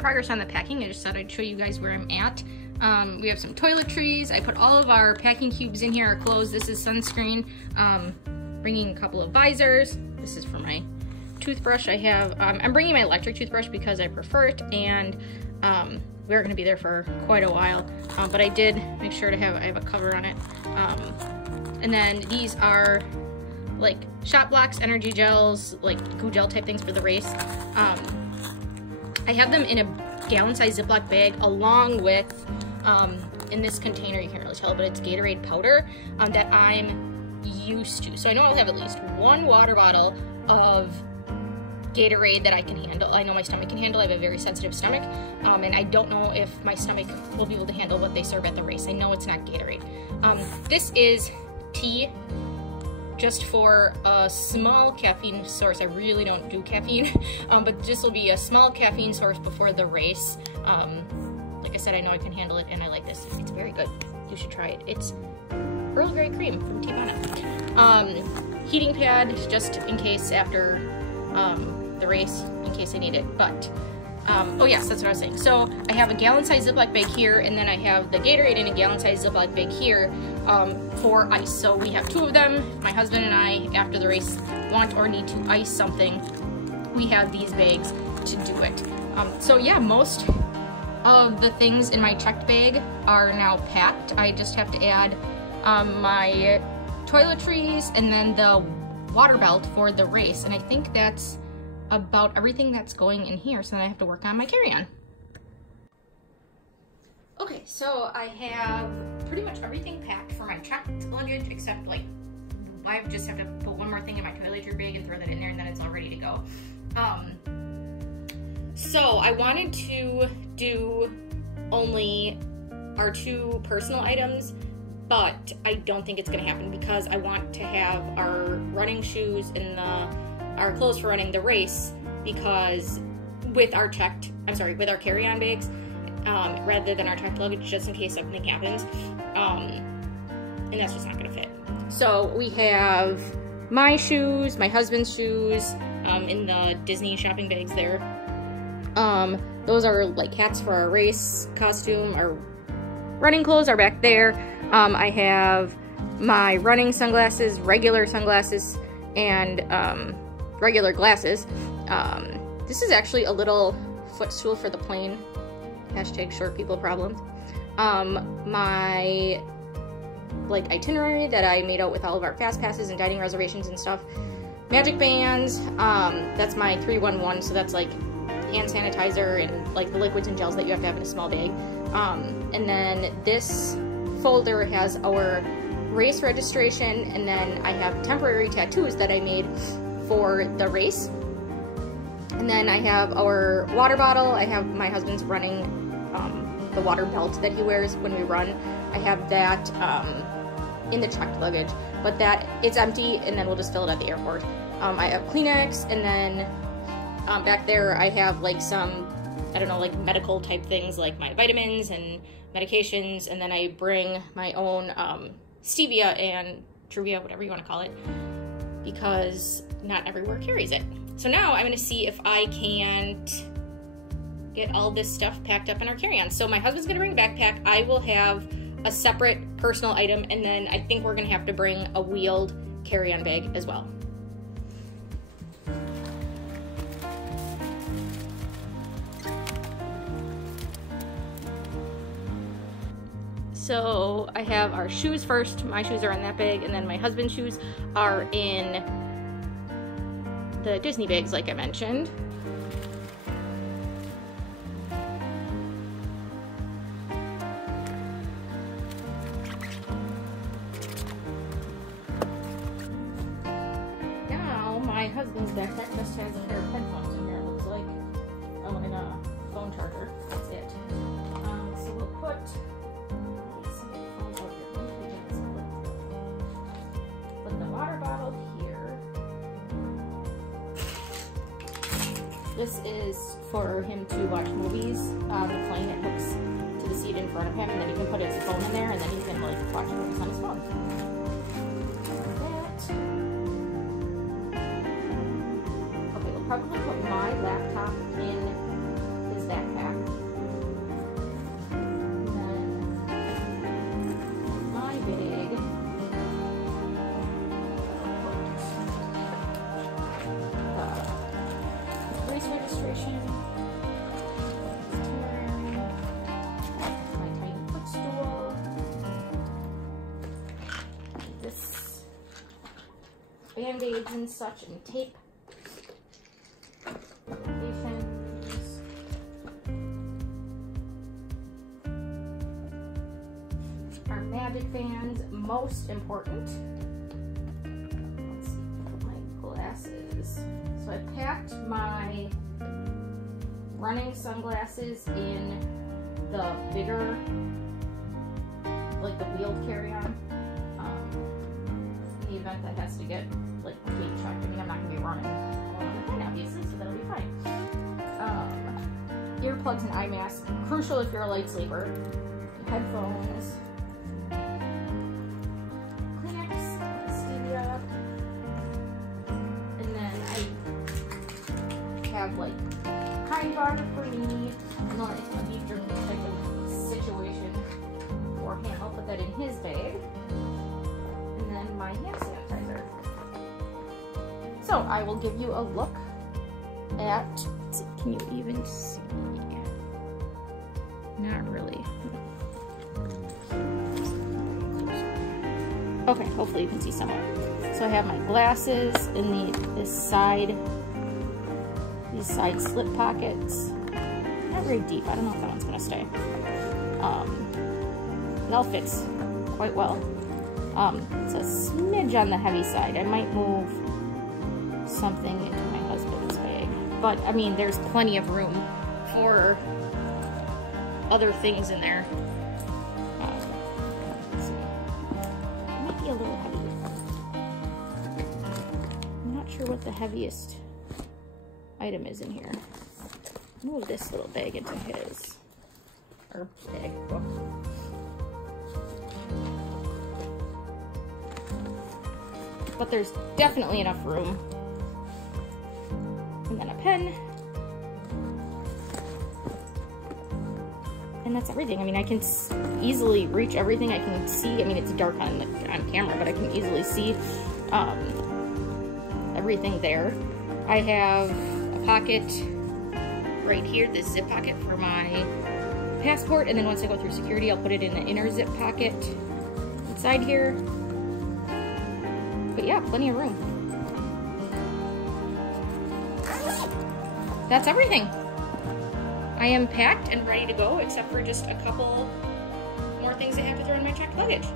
progress on the packing. I just thought I'd show you guys where I'm at. We have some toiletries. I put all of our packing cubes in here, our clothes. This is sunscreen. Bringing a couple of visors. This is for my toothbrush. I have, I'm bringing my electric toothbrush because I prefer it, and we're gonna be there for quite a while. But I did make sure to have, I have a cover on it. And then these are like shot blocks, energy gels, like goo gel type things for the race. I have them in a gallon-sized Ziploc bag along with, in this container, you can't really tell, but it's Gatorade powder that I'm used to. So I know I'll have at least one water bottle of Gatorade that I can handle. I know my stomach can handle. I have a very sensitive stomach, and I don't know if my stomach will be able to handle what they serve at the race. I know it's not Gatorade. This is tea, just for a small caffeine source. I really don't do caffeine, but this will be a small caffeine source before the race. Like I said, I know I can handle it, and I like this. It's very good. You should try it. It's Earl Grey cream from Teavana. Heating pad, just in case after the race, in case I need it. But, oh yes, that's what I was saying. So I have a gallon-sized Ziploc bag here, and then I have the Gatorade in a gallon-sized Ziploc bag here for ice. So we have two of them. My husband and I, after the race, want or need to ice something. We have these bags to do it. So yeah, most of the things in my checked bag are now packed. I just have to add my toiletries and then the water belt for the race, and I think that's about everything that's going in here. So then I have to work on my carry-on. Okay, so I have pretty much everything packed for my checked luggage, except like I just have to put one more thing in my toiletry bag and throw that in there, and then it's all ready to go. So I wanted to do only our two personal items, but I don't think it's gonna happen because I want to have our running shoes and our clothes for running the race, because with our carry-on bags, rather than our checked luggage, just in case something happens, and that's just not gonna fit. So we have my shoes, my husband's shoes, in the Disney shopping bags there. Those are like hats for our race costume. Our running clothes are back there. I have my running sunglasses, regular sunglasses, and regular glasses. This is actually a little footstool for the plane. Hashtag short people problems. My like itinerary that I made out with all of our fast passes and dining reservations and stuff. Magic bands. That's my 311. So that's like hand sanitizer and like the liquids and gels that you have to have in a small bag. And then this folder has our race registration, and then I have temporary tattoos that I made for the race. And then I have our water bottle. I have my husband's running, the water belt that he wears when we run. I have that in the checked luggage, but that it's empty, and then we'll just fill it at the airport. I have Kleenex, and then back there I have like some, I don't know, like medical type things like my vitamins and medications, and then I bring my own stevia and Truvia, whatever you want to call it, because not everywhere carries it. So now I'm going to see if I can't get all this stuff packed up in our carry-on. So my husband's going to bring a backpack. I will have a separate personal item, and then I think we're going to have to bring a wheeled carry-on bag as well. So I have our shoes first. My shoes are in that bag, and then my husband's shoes are in the Disney bags like I mentioned. Now my husband's backpack just has a pair of headphones in there, it looks like. Oh, and a phone charger. That's it. So we'll put the water bottle here. This is for him to watch movies on the plane. It hooks to the seat in front of him, and then he can put his phone in there, and then he can like watch movies on his phone. That. Okay, we'll probably put my laptop in his backpack. band-aids and such, and tape. Medications. Our magic fans, most important. Let's see, my glasses. So I packed my running sunglasses in the bigger, like the wheeled carry-on. In the event that has to get like weight checked. I mean, I'm not gonna be running on the plane, obviously, so that'll be fine. Earplugs and eye masks, crucial if you're a light sleeper. Headphones. Kleenex, stevia. And then I have like kind bar for me. Not like a beef jerky type of situation for him. I'll put that in his bag. And then my hand sanitizer. So I will give you a look at, can you even see? Not really. Okay, hopefully you can see somewhere. So I have my glasses in these side slip pockets. Not very deep. I don't know if that one's gonna stay. It all fits quite well. It's a smidge on the heavy side. I might move something into my husband's bag, but I mean, there's plenty of room for other things in there. Let's see. It might be a little heavy. I'm not sure what the heaviest item is in here. Move this little bag into his, or bag, book. But there's definitely enough room. And then a pen. And that's everything. I mean, I can easily reach everything. I can see, I mean, it's dark on camera, but I can easily see everything there. I have a pocket right here, this zip pocket for my passport, and then once I go through security, I'll put it in the inner zip pocket inside here. But yeah, plenty of room. That's everything. I am packed and ready to go, except for just a couple more things I have to throw in my checked luggage.